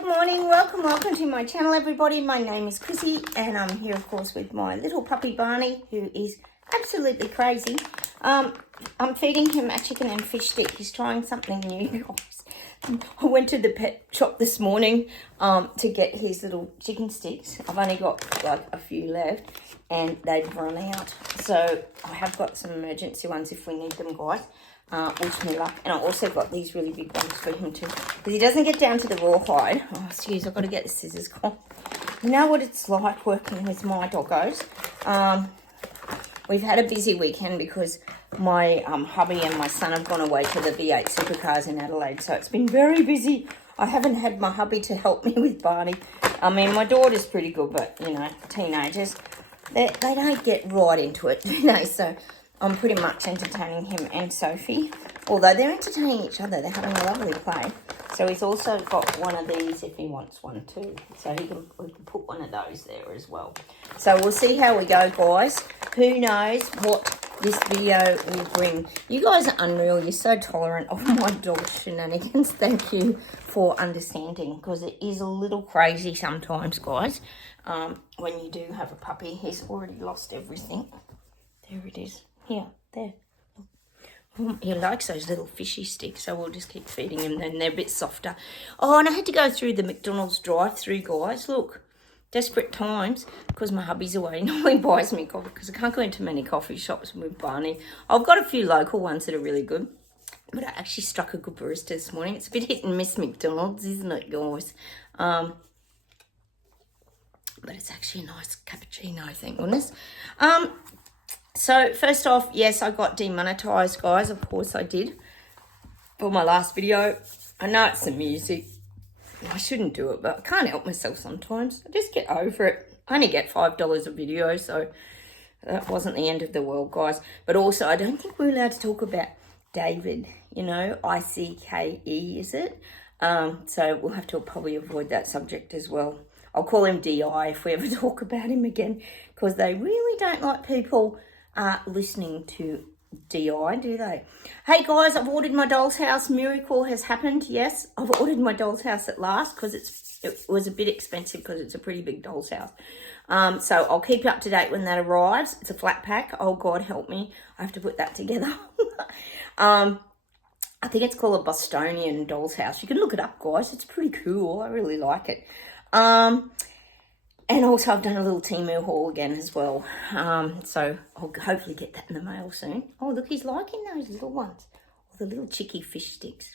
Good morning, welcome to my channel, everybody. My name is Chrissy, and I'm here, of course, with my little puppy Barney, who is absolutely crazy. I'm feeding him a chicken and fish stick. He's trying something new, guys. I went to the pet shop this morning to get his little chicken sticks. I've only got like a few left, and they've run out. So I have got some emergency ones if we need them, guys. Wish me luck. And I also got these really big ones for him too, because he doesn't get down to the rawhide. Oh, excuse, I've got to get the scissors gone. You know what it's like working with my doggos. We've had a busy weekend because my hubby and my son have gone away to the V8 supercars in Adelaide, so it's been very busy. I haven't had my hubby to help me with Barney. I mean, my daughter's pretty good, but, you know, teenagers, they don't get right into it, do they? So I'm pretty much entertaining him and Sophie. Although they're entertaining each other. They're having a lovely play. So he's also got one of these if he wants one too. So we can put one of those there as well. So we'll see how we go, guys. Who knows what this video will bring. You guys are unreal. You're so tolerant of my dog shenanigans. Thank you for understanding, because it is a little crazy sometimes, guys. When you do have a puppy. He's already lost everything. There it is. Here, there. He likes those little fishy sticks, so we'll just keep feeding him. Then they're a bit softer. Oh, and I had to go through the McDonald's drive-through, guys. Look, desperate times, because my hubby's away. Normally buys me coffee, because I can't go into many coffee shops with Barney. I've got a few local ones that are really good, but I actually struck a good barista this morning. It's a bit hit and miss McDonald's, isn't it, guys? But it's actually a nice cappuccino, thank goodness. So, first off, yes, I got demonetized, guys. Of course I did. For my last video. I know it's the music. I shouldn't do it, but I can't help myself sometimes. I just get over it. I only get $5 a video, so that wasn't the end of the world, guys. But also, I don't think we're allowed to talk about David. You know, I-C-K-E, is it? So, we'll have to probably avoid that subject as well. I'll call him D.I. if we ever talk about him again, because they really don't like people listening to DI, do they? Hey guys, I've ordered my doll's house. Miracle has happened. Yes, I've ordered my doll's house at last, because it was a bit expensive because it's a pretty big doll's house. So I'll keep you up to date when that arrives. It's a flat pack. Oh God, help me. I have to put that together. I think it's called a Bostonian doll's house. You can look it up, guys. It's pretty cool. I really like it. And also I've done a little Temu haul again as well. So I'll hopefully get that in the mail soon. Oh, look, he's liking those little ones. Or the little chicky fish sticks.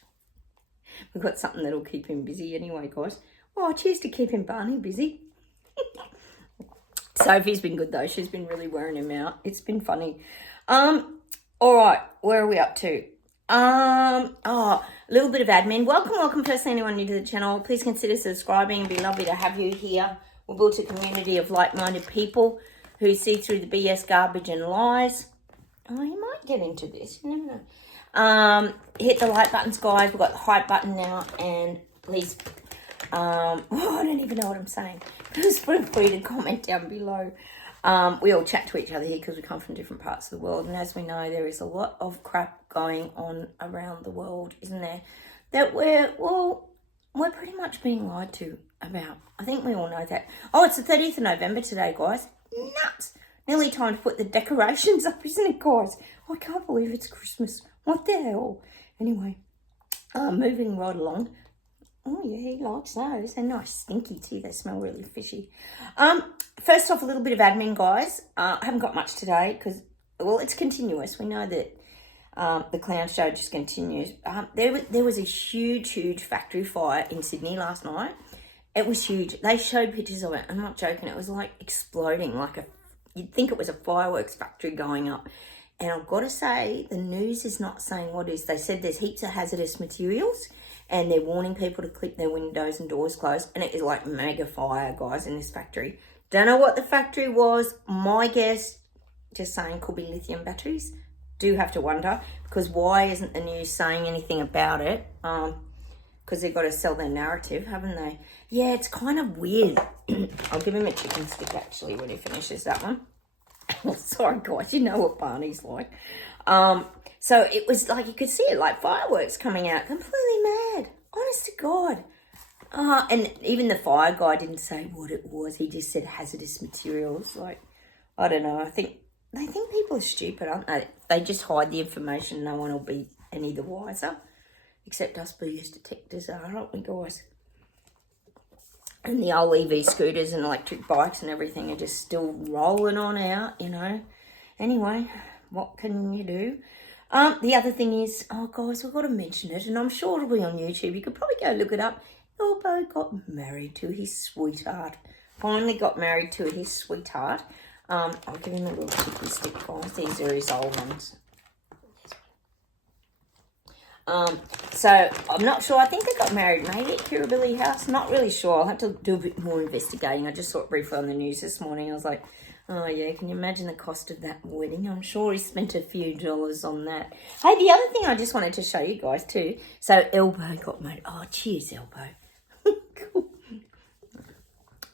We've got something that'll keep him busy anyway, guys. Oh, cheers to keeping Barney busy. Sophie's been good though. She's been really wearing him out. It's been funny. All right, where are we up to? A little bit of admin. Welcome, firstly, anyone new to the channel. Please consider subscribing. It'd be lovely to have you here. We've built a community of like-minded people who see through the BS garbage and lies. Oh, you might get into this. You never know. Hit the like buttons, guys. We've got the hype button now. And please, I don't even know what I'm saying. Just put a comment down below. We all chat to each other here because we come from different parts of the world. And as we know, there is a lot of crap going on around the world, isn't there? That we're pretty much being lied to about. I think we all know that. Oh, it's the 30th of November today, guys. Nuts. Nearly time to put the decorations up, isn't it, guys? I can't believe it's Christmas. What the hell? Anyway, moving right along. Oh, yeah, he likes those. They're nice, stinky too. They smell really fishy. First off, a little bit of admin, guys. I haven't got much today because, well, it's continuous. We know that the clown show just continues. There was a huge factory fire in Sydney last night. It was huge. They showed pictures of it. I'm not joking. It was like exploding, you'd think it was a fireworks factory going up. And I've got to say, the news is not saying what is. They said there's heaps of hazardous materials, and they're warning people to keep their windows and doors closed. And it is like mega fire, guys, in this factory. Don't know what the factory was. My guess, just saying, could be lithium batteries. Do have to wonder, because why isn't the news saying anything about it? Because they've got to sell their narrative, haven't they? Yeah, it's kind of weird. I'll give him a chicken stick, actually, when he finishes that one. Sorry, guys, you know what Barney's like. So it was like, you could see it like fireworks coming out. Completely mad. Honest to God. And even the fire guy didn't say what it was. He just said hazardous materials. Like, I don't know. They think people are stupid, aren't they? They just hide the information. No one will be any the wiser, except us BS detectors are, aren't we, guys? And the old EV scooters and electric bikes and everything are just still rolling on out, you know. Anyway, what can you do? The other thing is, oh, guys, we've got to mention it, and I'm sure it'll be on YouTube. You could probably go look it up. Elbow got married to his sweetheart. Finally got married to his sweetheart. I'll give him a little tippy stick, guys. These are his old ones. So I'm not sure. I think they got married maybe at Kirribilli House. Not really sure. I'll have to do a bit more investigating. I just saw it briefly on the news this morning. I was like, oh yeah, can you imagine the cost of that wedding? I'm sure he spent a few dollars on that. Hey, the other thing I just wanted to show you guys too. So Elbow got married. Oh, cheers, Elbow. Cool.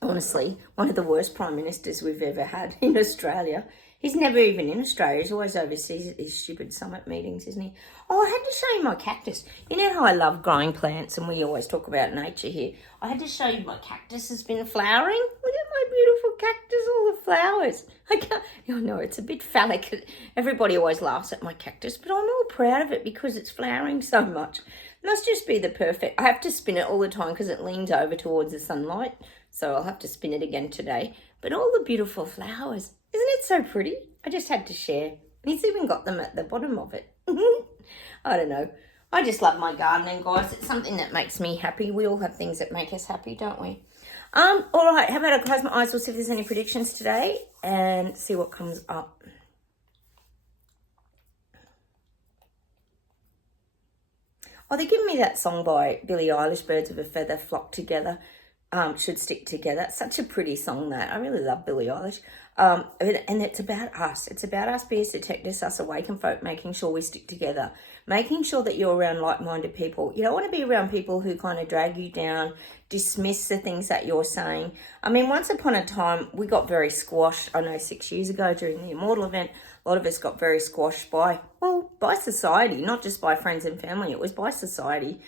Honestly, one of the worst prime ministers we've ever had in Australia. He's never even in Australia. He's always overseas at these stupid summit meetings, isn't he? Oh, I had to show you my cactus. You know how I love growing plants and we always talk about nature here. I had to show you my cactus has been flowering. Look at my beautiful cactus, all the flowers. I can't, I know it's a bit phallic. Everybody always laughs at my cactus, but I'm all proud of it because it's flowering so much. It must just be the perfect. I have to spin it all the time because it leans over towards the sunlight. So I'll have to spin it again today. But all the beautiful flowers. Isn't it so pretty? I just had to share. He's even got them at the bottom of it. I don't know. I just love my gardening, guys. It's something that makes me happy. We all have things that make us happy, don't we? All right. How about I close my eyes? We'll see if there's any predictions today and see what comes up. Oh, they're giving me that song by Billie Eilish, Birds of a Feather Flock Together. Should stick together. It's such a pretty song, that. I really love Billie Eilish. And it's about us. It's about us BS detectives, us awakened folk, making sure we stick together. Making sure that you're around like-minded people. You don't want to be around people who kind of drag you down, dismiss the things that you're saying. I mean, once upon a time, we got very squashed. I know 6 years ago during the Immortal event, a lot of us got very squashed by society, not just by friends and family. It was by society.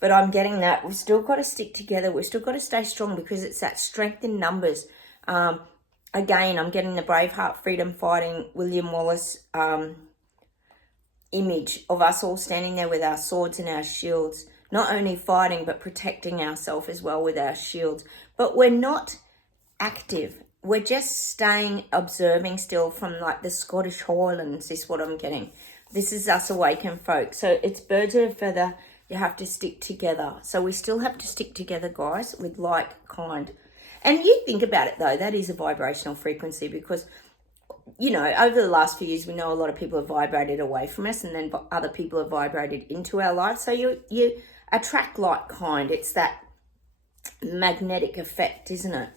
But I'm getting that we've still got to stick together. We've still got to stay strong because it's that strength in numbers. Again, I'm getting the Braveheart freedom fighting William Wallace image of us all standing there with our swords and our shields, not only fighting but protecting ourselves as well with our shields. But we're not active. We're just staying observing still from like the Scottish Highlands is what I'm getting. This is us awakened folk. So it's birds of a feather. You have to stick together. So we still have to stick together, guys, with like kind. And you think about it, though, that is a vibrational frequency because, you know, over the last few years, we know a lot of people have vibrated away from us and then other people have vibrated into our life. So you attract like kind. It's that magnetic effect, isn't it?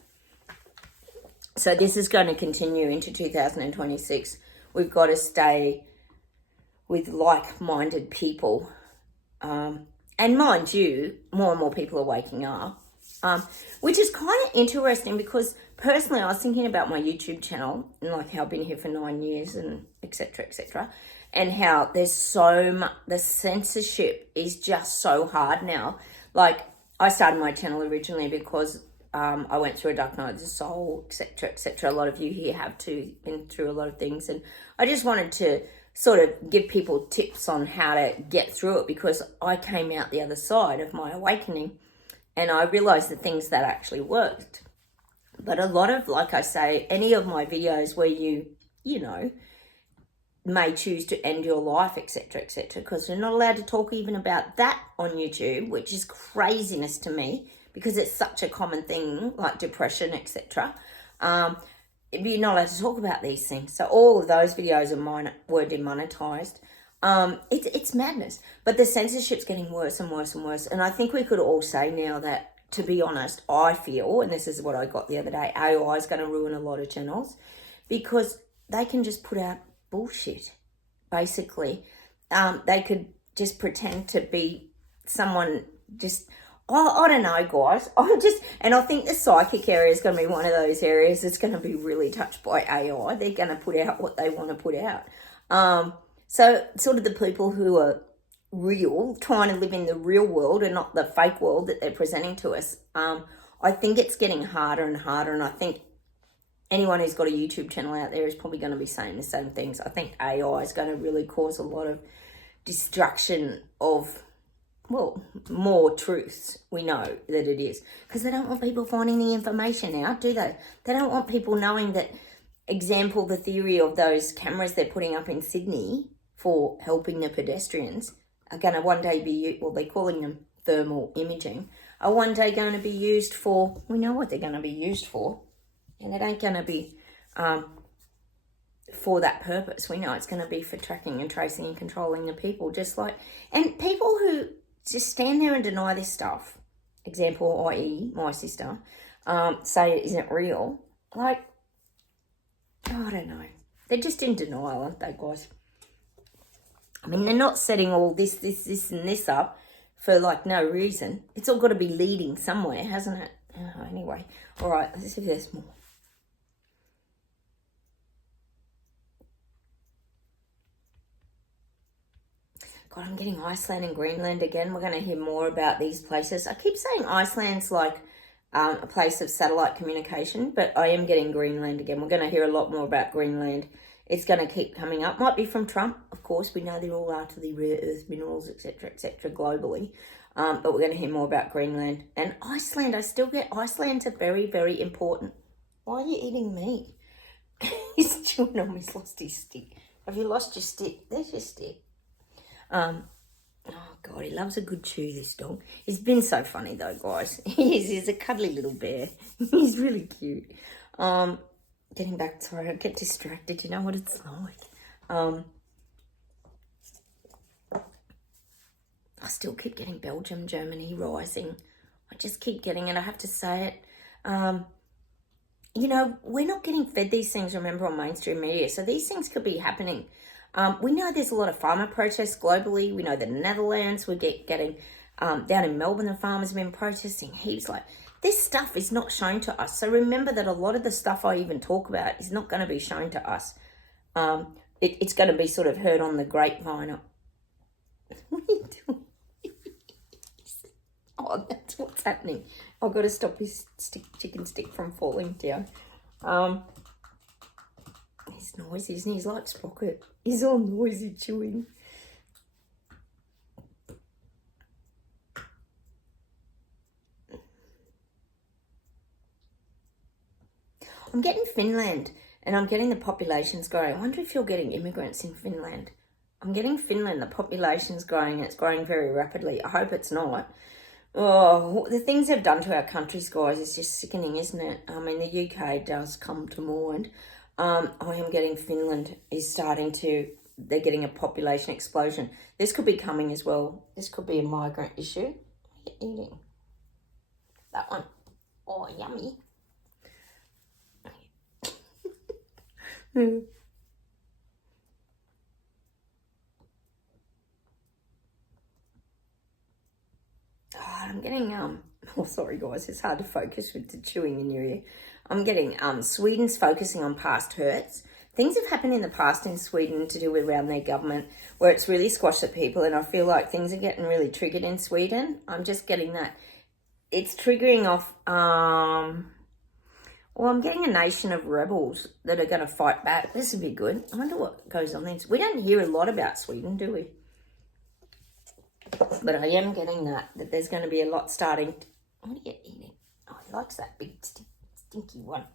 So this is going to continue into 2026. We've got to stay with like-minded people. And mind you, more and more people are waking up, which is kind of interesting because personally I was thinking about my YouTube channel and like how I've been here for 9 years and etc., and how there's so much, the censorship is just so hard now. Like I started my channel originally because I went through a dark night of the soul, etc. A lot of you here have too, been through a lot of things, and I just wanted to sort of give people tips on how to get through it because I came out the other side of my awakening and I realized the things that actually worked. But a lot of, like I say, any of my videos where you know, may choose to end your life, etc., because you're not allowed to talk even about that on YouTube, which is craziness to me because it's such a common thing like depression, etc. You're not allowed to talk about these things. So all of those videos were demonetized. It's madness. But the censorship's getting worse and worse and worse. And I think we could all say now that, to be honest, I feel, and this is what I got the other day, AI is going to ruin a lot of channels because they can just put out bullshit, basically. They could just pretend to be someone just... Oh, I don't know, guys. And I think the psychic area is going to be one of those areas that's going to be really touched by AI. They're going to put out what they want to put out. So sort of the people who are real, trying to live in the real world and not the fake world that they're presenting to us. I think it's getting harder and harder, and I think anyone who's got a YouTube channel out there is probably going to be saying the same things. I think AI is going to really cause a lot of destruction of, well, more truths. We know that it is, because they don't want people finding the information out, do they? They don't want people knowing that, example, the theory of those cameras they're putting up in Sydney for helping the pedestrians are going to one day be, well, they're calling them thermal imaging, are one day going to be used for, we know what they're going to be used for, and it ain't going to be for that purpose. We know it's going to be for tracking and tracing and controlling the people, just like, and people who just stand there and deny this stuff, example, i.e. my sister, say it isn't real, like, oh, I don't know. They're just in denial, aren't they, guys? I mean, they're not setting all this, and this up for, like, no reason. It's all got to be leading somewhere, hasn't it? Oh, anyway, all right, let's see if there's more. God, I'm getting Iceland and Greenland again. We're going to hear more about these places. I keep saying Iceland's like a place of satellite communication, but I am getting Greenland again. We're going to hear a lot more about Greenland. It's going to keep coming up. Might be from Trump, of course. We know they're all after the rare earth minerals, etc., globally. But we're going to hear more about Greenland. And Iceland, I still get Iceland's a very, very important. Why are you eating me? He's chewing on me. He's lost his stick. Have you lost your stick? There's your stick. Oh God, he loves a good chew, this dog. He's been so funny though, guys. He's a cuddly little bear. He's really cute. Getting back, sorry, I get distracted. You know what it's like. I still keep getting Belgium, Germany rising. I just keep getting it. I have to say it. You know, we're not getting fed these things, remember, on mainstream media. So these things could be happening. We know there's a lot of farmer protests globally. We know that in the Netherlands, we're getting down in Melbourne, the farmers have been protesting heaps. Like, this stuff is not shown to us. So remember that a lot of the stuff I even talk about is not going to be shown to us. It's going to be sort of heard on the grapevine. What are you doing? Oh, that's what's happening. I've got to stop his chicken stick from falling down. He's noisy, isn't he? He's like Sprocket. He's all noisy chewing. I'm getting Finland, and I'm getting the population's growing. I wonder if you're getting immigrants in Finland. I'm getting Finland, the population's growing, and it's growing very rapidly. I hope it's not. Oh, the things they've done to our countries, guys, is just sickening, isn't it? I mean, the UK does come to mind. I am getting Finland is starting to, they're getting a population explosion. This could be coming as well. This could be a migrant issue. What are you eating? That one. Oh, yummy. I'm getting, oh, sorry guys, it's hard to focus with the chewing in your ear. I'm getting, Sweden's focusing on past hurts. Things have happened in the past in Sweden to do with around their government where it's really squashed the people, and I feel like things are getting really triggered in Sweden. I'm just getting that. It's triggering off, well, I'm getting a nation of rebels that are going to fight back. This would be good. I wonder what goes on there. We don't hear a lot about Sweden, do we? But I am getting that there's going to be a lot starting. What are you eating? Oh, he likes that big stinky one.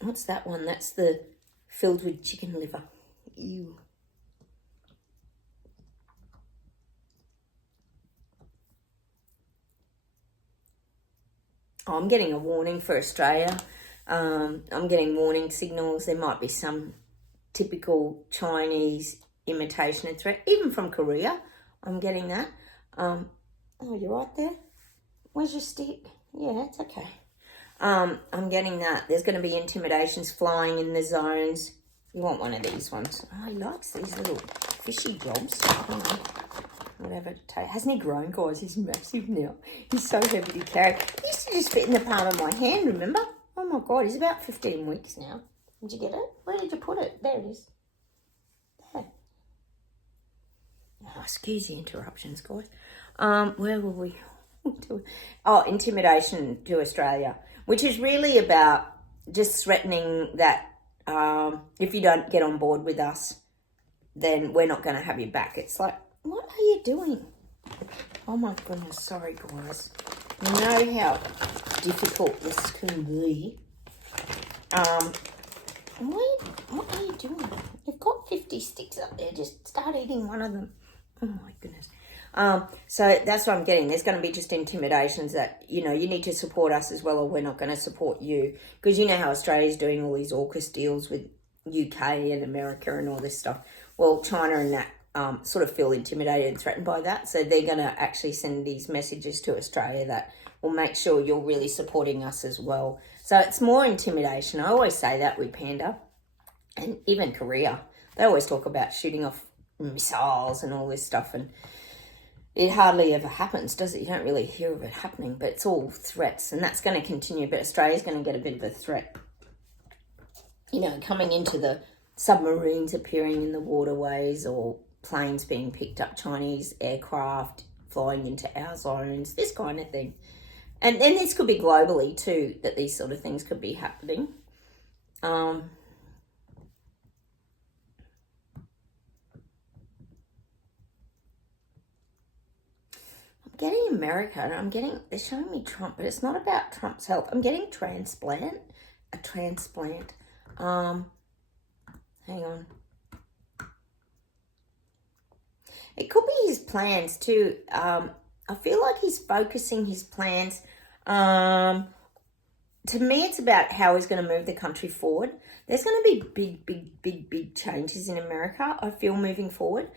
What's that one? That's the filled with chicken liver. Ew. Oh, I'm getting a warning for Australia. I'm getting warning signals. There might be some typical Chinese imitation and threat, even from Korea. I'm getting that. Oh, you're right there. Where's your stick? Yeah, it's okay. I'm getting that. There's going to be intimidations flying in the zones. You want one of these ones. Oh, he likes these little fishy jobs. Whatever. Hasn't he grown, guys? He's massive now. He's so heavy to carry. He used to just fit in the palm of my hand, remember? Oh my God, he's about 15 weeks now. Did you get it? Where did you put it? There it is. There. excuse the interruptions, guys. Where were we? Oh, intimidation to Australia, which is really about just threatening that if you don't get on board with us, then we're not going to have you back. It's like, what are you doing? Oh my goodness, sorry guys. You know how difficult this can be. What are you doing? You've got 50 sticks up there. Just start eating one of them. Oh my goodness. So that's what I'm getting. There's going to be just intimidations that, you know, you need to support us as well, or we're not going to support you. Because you know how Australia's doing all these AUKUS deals with UK and America and all this stuff. Well, China and that sort of feel intimidated and threatened by that. So they're going to actually send these messages to Australia that will make sure you're really supporting us as well. So it's more intimidation. I always say that with Panda and even Korea. They always talk about shooting off missiles and all this stuff, and it hardly ever happens, does it? You don't really hear of it happening, but it's all threats, and that's going to continue. But Australia's going to get a bit of a threat, you know, coming into the submarines appearing in the waterways, or planes being picked up, Chinese aircraft flying into our zones, this kind of thing. And this could be globally too, that these sort of things could be happening. I'm getting America, and they're showing me Trump, but it's not about Trump's health. I'm getting a transplant. Hang on. It could be his plans too. I feel like he's focusing his plans. To me, it's about how he's going to move the country forward. There's going to be big changes in America, I feel, moving forward.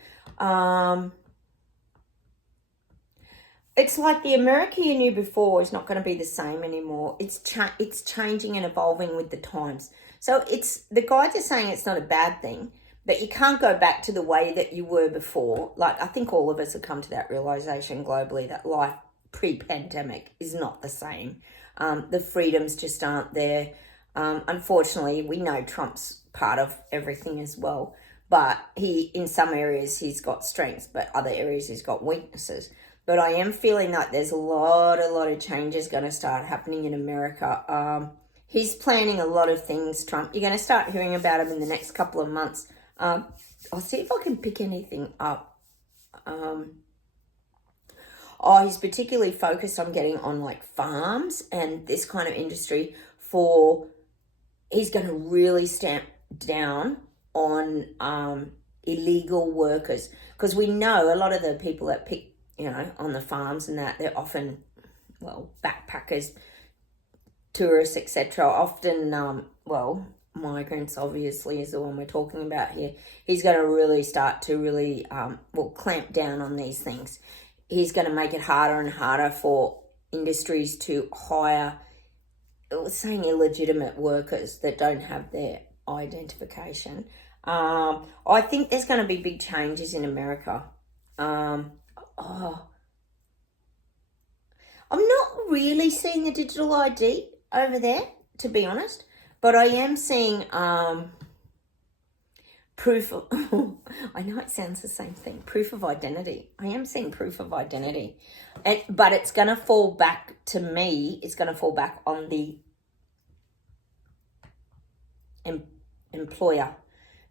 It's like the America you knew before is not going to be the same anymore. It's changing and evolving with the times. So the guides are saying it's not a bad thing, but you can't go back to the way that you were before. Like, I think all of us have come to that realization globally that life pre-pandemic is not the same. The freedoms just aren't there. Unfortunately, we know Trump's part of everything as well. But in some areas, he's got strengths, but other areas, he's got weaknesses. But I am feeling like there's a lot of changes going to start happening in America. He's planning a lot of things, Trump. You're going to start hearing about him in the next couple of months. I'll see if I can pick anything up. He's particularly focused on getting on like farms and this kind of industry he's going to really stamp down on illegal workers. Because we know a lot of the people that pick, you know, on the farms and that, they're often, well, backpackers, tourists, etc. Often, migrants obviously is the one we're talking about here. He's going to really start to clamp down on these things. He's going to make it harder and harder for industries to hire, saying illegitimate workers that don't have their identification. I think there's going to be big changes in America. I'm not really seeing a digital ID over there, to be honest, but I am seeing proof of, I know it sounds the same thing, proof of identity. I am seeing proof of identity, but it's going to fall back, to me, it's going to fall back on the employer.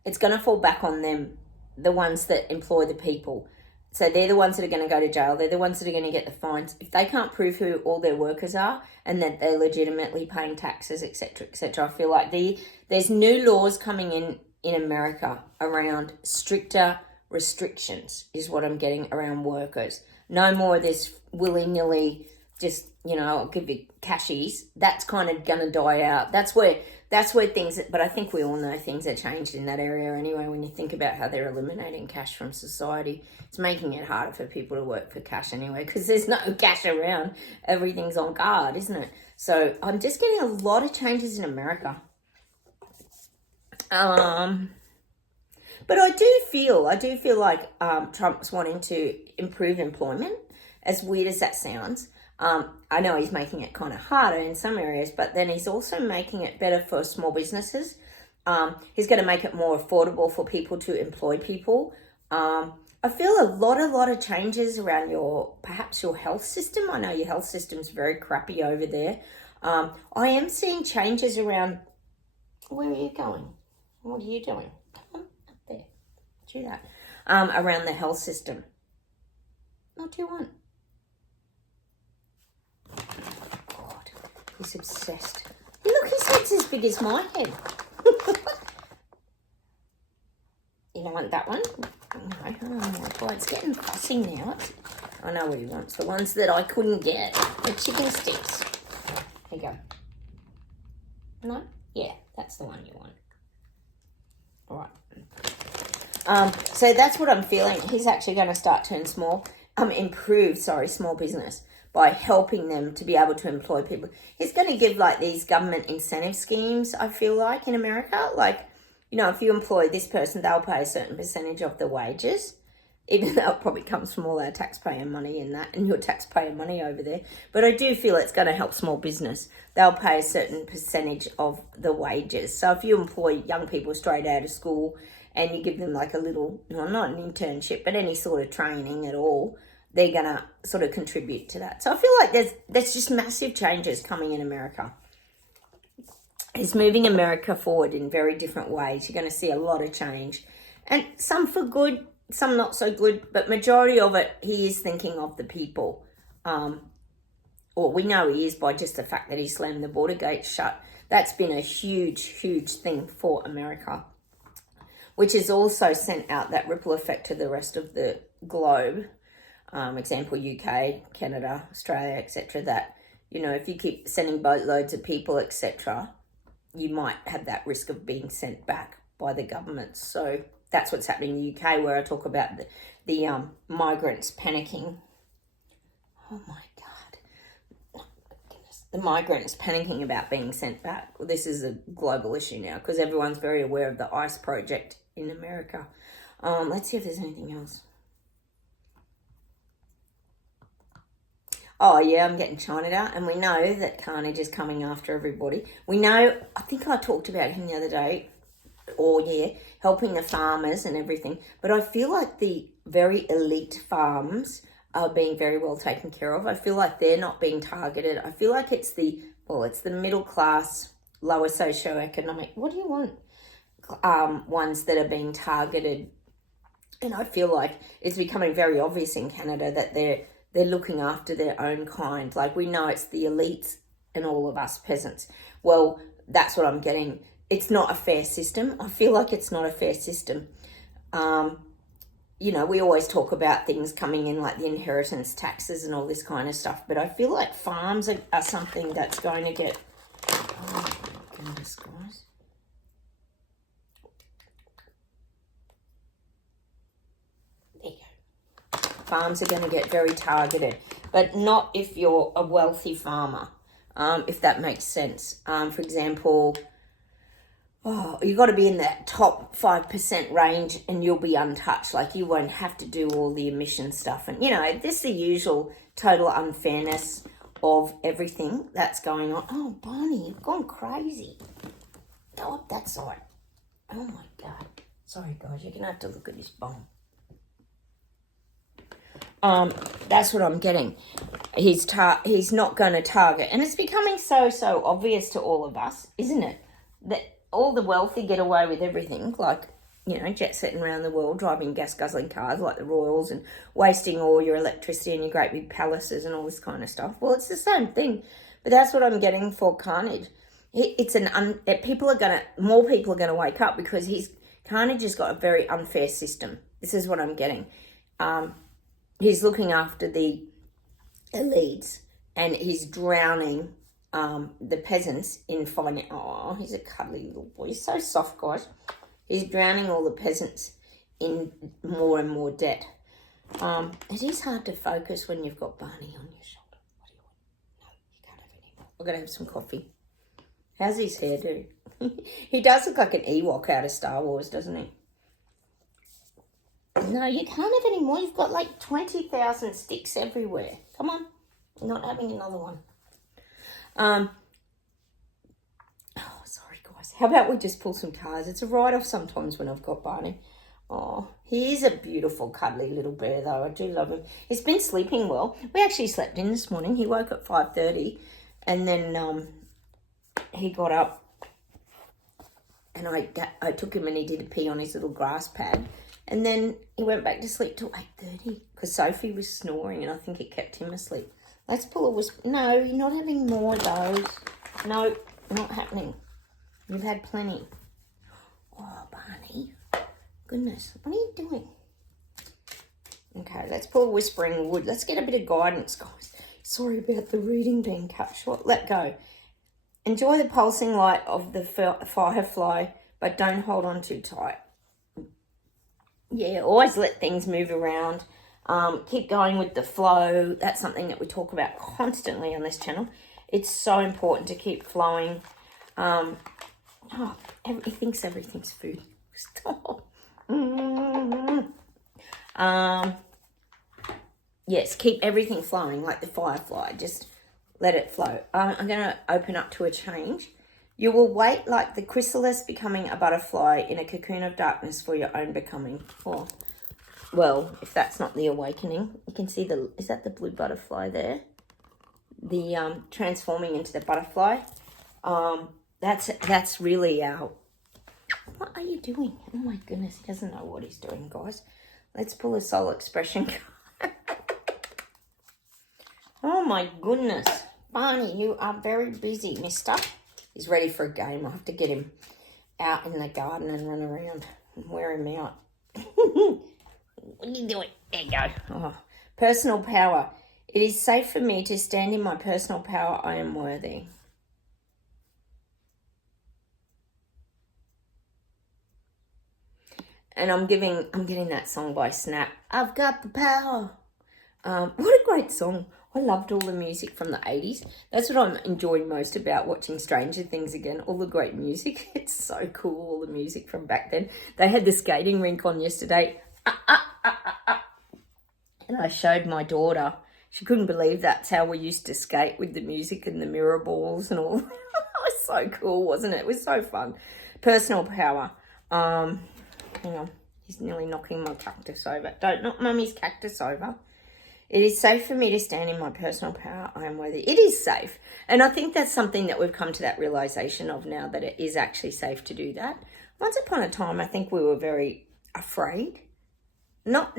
It's going to fall back on them, the ones that employ the people. So they're the ones that are going to go to jail. They're the ones that are going to get the fines. If they can't prove who all their workers are and that they're legitimately paying taxes, etc., etc., I feel like there's new laws coming in America around stricter restrictions is what I'm getting around workers. No more of this willy-nilly, just, you know, I'll give you cashies. That's kind of going to die out. That's where things, but I think we all know things are changed in that area anyway. When you think about how they're eliminating cash from society, it's making it harder for people to work for cash anyway, because there's no cash around. Everything's on card, isn't it? So I'm just getting a lot of changes in America. But I do feel like Trump's wanting to improve employment, as weird as that sounds. I know he's making it kind of harder in some areas, but then he's also making it better for small businesses. He's going to make it more affordable for people to employ people. I I feel a lot of changes around perhaps your health system. I know your health system's very crappy over there. I am seeing changes around. Where are you going? What are you doing? Come on, up there. Do that. Around the health system. What do you want? God, he's obsessed. Look, his head's as big as my head. You don't want that one? No. Oh my God, it's getting fussy now. I know what he wants. The ones that I couldn't get. The chicken sticks. There you go. No? Yeah, that's the one you want. All right. So that's what I'm feeling. He's actually going to start to improve small business by helping them to be able to employ people. He's going to give like these government incentive schemes, I feel like, in America. Like, you know, if you employ this person, they'll pay a certain percentage of the wages, even though it probably comes from all our taxpayer money and your taxpayer money over there. But I do feel it's going to help small business. They'll pay a certain percentage of the wages. So if you employ young people straight out of school and you give them like a little, not an internship, but any sort of training at all, they're going to sort of contribute to that. So I feel like there's just massive changes coming in America. It's moving America forward in very different ways. You're going to see a lot of change. And some for good, some not so good, but majority of it, he is thinking of the people. Or we know he is by just the fact that he slammed the border gates shut. That's been a huge, huge thing for America, which has also sent out that ripple effect to the rest of the globe. Example, UK, Canada, Australia, etc. That, you know, if you keep sending boatloads of people, etc., you might have that risk of being sent back by the government. So that's what's happening in the UK, where I talk about the migrants panicking. Oh my God. Oh my goodness. The migrants panicking about being sent back. Well, this is a global issue now because everyone's very aware of the ICE project in America. Let's see if there's anything else. Oh, yeah, I'm getting China out. And we know that Carnage is coming after everybody. We know, I think I talked about him the other day, helping the farmers and everything. But I feel like the very elite farms are being very well taken care of. I feel like they're not being targeted. I feel like it's the middle class, lower socioeconomic, what do you want? Ones that are being targeted. And I feel like it's becoming very obvious in Canada that they're looking after their own kind. Like, we know it's the elites and all of us peasants. Well, that's what I'm getting. It's not a fair system. I feel like it's not a fair system. You know, we always talk about things coming in like the inheritance taxes and all this kind of stuff, but I feel like farms are something that's going to get... Oh, my goodness, guys. Farms are going to get very targeted, but not if you're a wealthy farmer, if that makes sense. For example, you've got to be in that top 5% range and you'll be untouched. Like, you won't have to do all the emission stuff. And, you know, this is the usual total unfairness of everything that's going on. Oh, Barney, you've gone crazy. Go up that side. Oh, my God. Sorry, guys, you're going to have to look at this bone. That's what I'm getting. He's not going to target. And it's becoming so obvious to all of us, isn't it? That all the wealthy get away with everything, like, you know, jet setting around the world, driving gas-guzzling cars like the Royals and wasting all your electricity in your great big palaces and all this kind of stuff. Well, it's the same thing. But that's what I'm getting for Carnage. More people are going to wake up because Carnage has got a very unfair system. This is what I'm getting. He's looking after the elites and he's drowning the peasants in finance. Oh, he's a cuddly little boy. He's so soft, guys. He's drowning all the peasants in more and more debt. It is hard to focus when you've got Barney on your shoulder. What do you want? No, you can't have any more. I've got to have some coffee. How's his hair do? He does look like an Ewok out of Star Wars, doesn't he? No, you can't have any more. You've got like 20,000 sticks everywhere. Come on. You're not having another one. Oh, sorry, guys. How about we just pull some cards? It's a write-off sometimes when I've got Barney. Oh, He is a beautiful, cuddly little bear, though. I do love him. He's been sleeping well. We actually slept in this morning. He woke at 5:30, and then he got up, and I took him and he did a pee on his little grass pad, and then he went back to sleep till 8:30 because Sophie was snoring, and I think it kept him asleep. Let's pull a whisper. No, you're not having more of those. No, not happening. You've had plenty. Oh, Barney. Goodness, what are you doing? Okay, let's pull a whispering wood. Let's get a bit of guidance, guys. Sorry about the reading being cut short. Let go. Enjoy the pulsing light of the firefly, but don't hold on too tight. Yeah, always let things move around. Keep going with the flow. That's something that we talk about constantly on this channel. It's so important to keep flowing. He thinks everything's food. Stop. Yes, keep everything flowing like the firefly. Just let it flow. I'm going to open up to a change. You will wait like the chrysalis becoming a butterfly in a cocoon of darkness for your own becoming. Or, well, if that's not the awakening, you can see is that the blue butterfly there? The transforming into the butterfly. That's really our... What are you doing? Oh my goodness, he doesn't know what he's doing, guys. Let's pull a soul expression card. Oh my goodness. Barney, you are very busy, mister. He's ready for a game. I'll have to get him out in the garden and run around and wear him out. What are you doing? There you go. Oh. Personal power. It is safe for me to stand in my personal power. I am worthy. And I'm getting that song by Snap. I've got the power. What a great song. I loved all the music from the 80s. That's what I'm enjoying most about watching Stranger Things again. All the great music. It's so cool, all the music from back then. They had the skating rink on yesterday. And I showed my daughter. She couldn't believe that's how we used to skate with the music and the mirror balls and all. It was so cool, wasn't it? It was so fun. Personal power. Hang on, he's nearly knocking my cactus over. Don't knock Mummy's cactus over. It is safe for me to stand in my personal power. I am worthy. It is safe. And I think that's something that we've come to that realization of now, that it is actually safe to do that. Once upon a time, I think we were very afraid. Not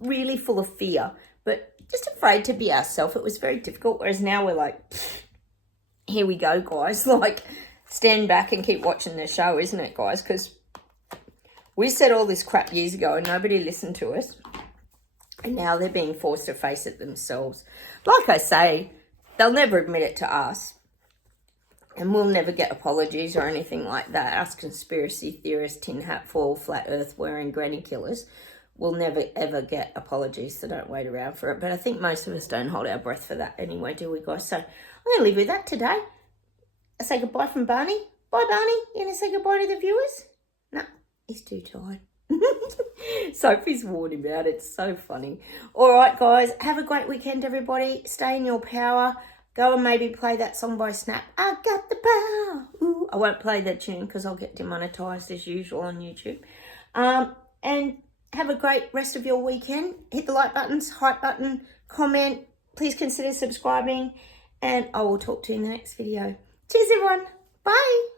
really full of fear, but just afraid to be ourselves. It was very difficult. Whereas now we're like, here we go, guys. Like, stand back and keep watching the show, isn't it, guys? Because we said all this crap years ago and nobody listened to us. And now they're being forced to face it themselves. Like I say, they'll never admit it to us. And we'll never get apologies or anything like that. Us conspiracy theorists, tin hat fall, flat earth wearing granny killers will never ever get apologies. So don't wait around for it. But I think most of us don't hold our breath for that anyway, do we, guys? So I'm going to leave with that today. I say goodbye from Barney. Bye, Barney. You going to say goodbye to the viewers? No, he's too tired. Sophie's warned him out. It's so funny. All right, guys. Have a great weekend, everybody. Stay in your power. Go and maybe play that song by Snap. I got the power. Ooh, I won't play that tune because I'll get demonetized as usual on YouTube. And have a great rest of your weekend. Hit the like buttons, hype button, comment. Please consider subscribing. And I will talk to you in the next video. Cheers, everyone. Bye.